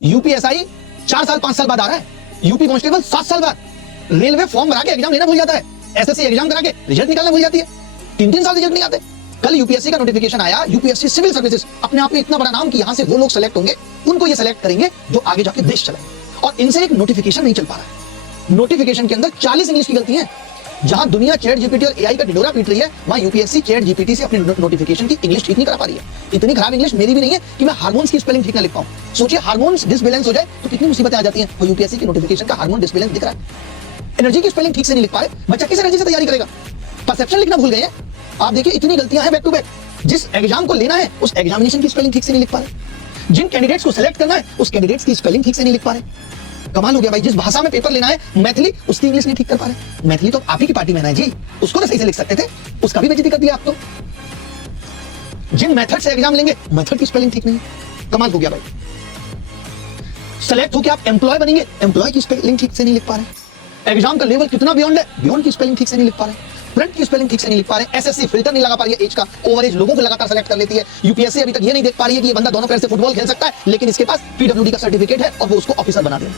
UPSI 4 साल 5 साल बाद आ रहा है, यूपी कांस्टेबल 7 साल बाद, रेलवे फॉर्म भरा के एग्जाम लेना भूल जाता है, एसएससी एग्जाम करा के रिजल्ट निकालना भूल जाती है, 3-3 साल रिजल्ट नहीं आते। कल यूपीएससी का नोटिफिकेशन आया, यूपीएससी सिविल सर्विसेज, अपने आप में इतना बड़ा नाम कि यहां से वो लोग सेलेक्ट होंगे, उनको ये सेलेक्ट करेंगे जो आगे जाके देश चलाएंगे, और इनसे एक नोटिफिकेशन नहीं चल पा रहा है। नोटिफिकेशन के अंदर 40 इंग्लिश की गलती है। जहां दुनिया चैट जीपीटी और एआई का ढिंडोरा पीट रही है, वहां यूपीएससी चैट जीपीटी से अपने नोटिफिकेशन की इंग्लिश ठीक नहीं करा पा रही है। इतनी खराब इंग्लिश मेरी भी नहीं है कि मैं हार्मोन्स की स्पेलिंग ठीक ना लिख पाऊं। सोचिए हार्मोन्स डिसबैलेंस हो जाए तो कितनी मुसीबतें आ जाती हैं। वो यूपीएससी की नोटिफिकेशन का हार्मोन डिसबैलेंस दिख रहा है। एनर्जी की स्पेलिंग ठीक से नहीं लिख पा रहे, बच्चा किस एनर्जी से तैयारी करेगा? परसेप्शन लिखना भूल गए हैं। आप देखिए इतनी गलतियां हैं बैक टू बैक। जिस एग्जाम को लेना है उस एग्जामिनेशन की स्पेलिंग ठीक से नहीं लिख पा रहे, जिन कैंडिडेट्स को सिलेक्ट करना है उस कैंडिडेट्स की स्पेलिंग ठीक से नहीं लिख पा रहे। कमाल हो गया भाई। जिस भाषा में पेपर लेना है मैथिली, उसकी इंग्लिश नहीं ठीक कर पा रहे। मैथिली तो आप ही की पार्टी में है जी, उसको तो सही से लिख सकते थे, उसका भी बेइज्जती कर दिया आप तो। जिन मेथड से एग्जाम लेंगे मेथड की स्पेलिंग ठीक नहीं है। कमाल हो गया भाई। सेलेक्ट होकर आप एम्प्लॉय बनेंगे, एम्प्लॉय की स्पेलिंग ठीक से नहीं लिख पा रहे। एग्जाम का लेवल कितना बियॉन्ड है, बियॉन्ड की स्पेलिंग ठीक से नहीं लिख पा रहे। फ्रंट की स्पेलिंग ठीक से नहीं लिख पा रहे। एसएससी फिल्टर नहीं लगा पा रही है एज का, ओवर एज लोगों को लगातार सेलेक्ट कर लेती है। यूपीएससी अभी तक ये नहीं देख पा रही है कि ये बंदा दोनों पैर से फुटबॉल खेल सकता है, लेकिन इसके पास पीडब्ल्यूडी का सर्टिफिकेट है और वो उसको ऑफिसर बना देगा।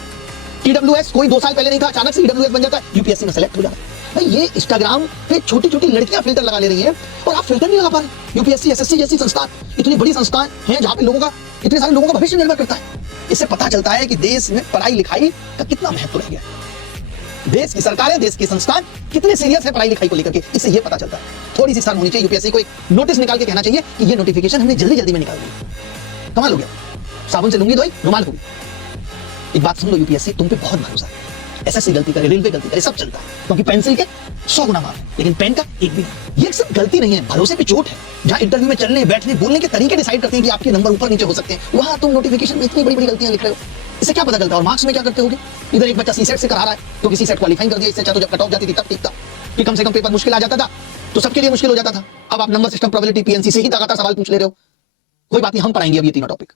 ईडब्ल्यूएस कोई 2 साल पहले नहीं था, अचानक से ईडब्ल्यूएस बन जाता है, यूपीएससी में सेलेक्ट हो जाता है। भाई ये इंस्टाग्राम पे छोटी छोटी लड़कियां फिल्टर लगा ले रही हैं और आप फिल्टर नहीं लगा पा रहे। यूपीएससी एसएससी जैसी संस्थान, इतनी बड़ी संस्थान है जहां पे लोगों का, इतने सारे लोगों का भविष्य निर्भर करता है। इससे पता चलता है कि देश में पढ़ाई लिखाई का कितना महत्व रह गया है। देश की सरकारें, देश की संस्थान कितने सीरियस है पढ़ाई लिखाई को लेकर के, इससे ये पता चलता है। थोड़ी सी शर्म होनी चाहिए यूपीएससी को, एक नोटिस निकाल के कहना चाहिए कि ये नोटिफिकेशन हमने जल्दी जल्दी में निकाल दिया। कमाल हो गया। साबुन से लुंगी धोई रुमाल हो गई। एक बात सुन लो यूपीएससी, तुम पे बहुत भरोसा है। एसएससी गलती करे, रेलवे गलती करे, सब चलता है, क्योंकि पेंसिल के 100 गुना मार है, लेकिन पेन का एक भी नहीं। ये सब गलती नहीं है, भरोसे पे चोट है। जहां इंटरव्यू में चलने बैठने बोलने के तरीके डिसाइड करते हैं कि आपके नंबर ऊपर नीचे हो सकते हैं, वहां तुम नोटिफिकेशन में इतनी बड़ी बड़ी गलतियां लिख रहे हो। इससे क्या पता चलता है? और मार्क्स में क्या करते होगे? इधर एक बच्चा सीसेट से करा रहा है तो किसी सेट क्वालिफाई कर दिया, इससे अच्छा तो जब कट ऑफ जाती थी तब ठीक था कि कम से कम पेपर मुश्किल आ जाता था, तो सबके लिए मुश्किल हो जाता था। अब आप नंबर सिस्टम, प्रोबेबिलिटी, पीएनसी से ही लगातार सवाल पूछ ले रहे हो। कोई बात नहीं, हम पढ़ाएंगे अब ये तीनों टॉपिक।